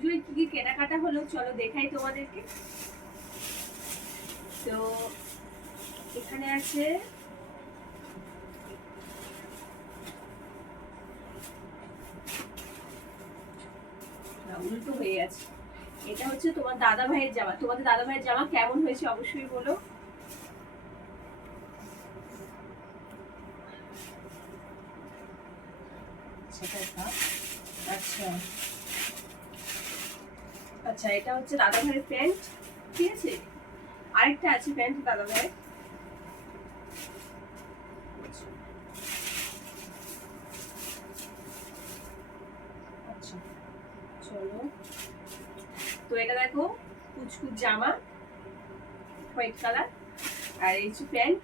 পুজোয় কি কি কেনাকাটা হলো চলো দেখাই তোমাদেরকে। তো এখানে আছে উল্টো হয়ে আছে, এটা হচ্ছে তোমার দাদা ভাইয়ের জামা। তোমাদের দাদা ভাইয়ের জামা কেমন হয়েছে অবশ্যই বলো। আচ্ছা আচ্ছা, এটা হচ্ছে দাদা ভাইয়ের প্যান্ট, ঠিক আছে। আরেকটা আছে প্যান্ট দাদা ভাইয়ের। আচ্ছা চলো, তো এটা দেখো কুচকুচ জামা হোয়াইট কালার, আর এই যে প্যান্ট।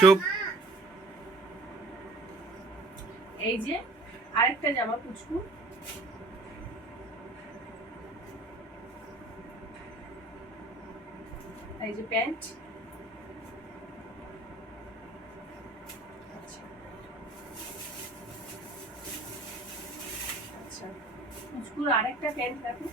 চুপ। এই যে আরেকটা জামা কুচকু, এই যে প্যান্ট। আচ্ছা কুচকুর আরেকটা প্যান্ট দেখো।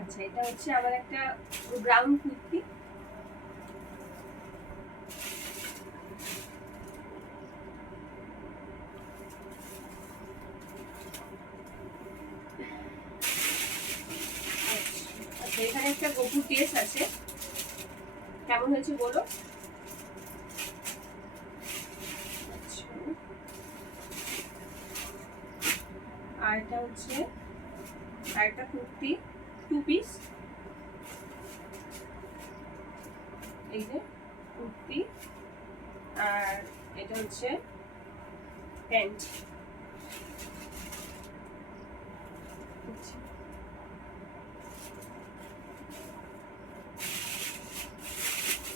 আচ্ছা এটা হচ্ছে আমার একটা ব্রাউন কুর্তি। আচ্ছা এখানে একটা গোপুর কেস আছে, কেমন হয়েছে বলো। আর এটা হচ্ছে আরেকটা কুর্তি, 2 পিস। এই যে কুর্তি, আর এটা হচ্ছে প্যান্ট।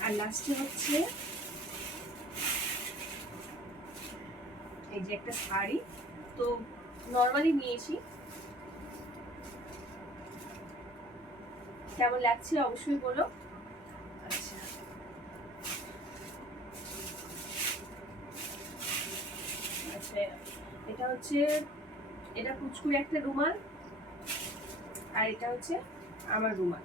আর লাস্টে হচ্ছে এই যে একটা শাড়ি, তো নরমালি নিয়েছি, কেমন লাগছে অবশ্যই বলো। আচ্ছা আচ্ছা, এটা হচ্ছে এটা কুচকুর একটা রুমাল, আর এটা হচ্ছে আমার রুমাল।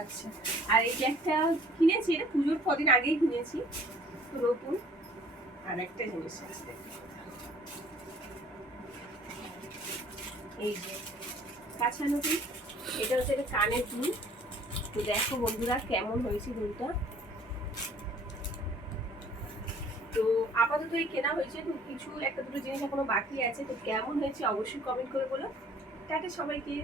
আচ্ছা আর এই ব্যাগটা কিনেছি, এটা পুজোর কদিন আগেই কিনেছি, তো নতুন। আর একটা জিনিস আছে, এই যে কাঁচা নতুন, এটা হচ্ছে একটা কানের দুল। তো দেখো বন্ধুরা কেমন হয়েছে দুলটা। তো আপাতত এই কেনা হয়েছে, তো কিছু একটা দুটো জিনিস এখনো বাকি আছে, তো কেমন হয়েছে অবশ্যই কমেন্ট করে বলো। টাটা সবাইকে।